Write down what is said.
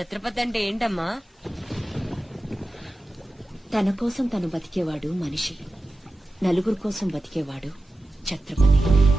ఛత్రపతి అంటే ఏంటమ్మా? తన కోసం తను బతికేవాడు మనిషి, నలుగురు కోసం బతికేవాడు ఛత్రపతి.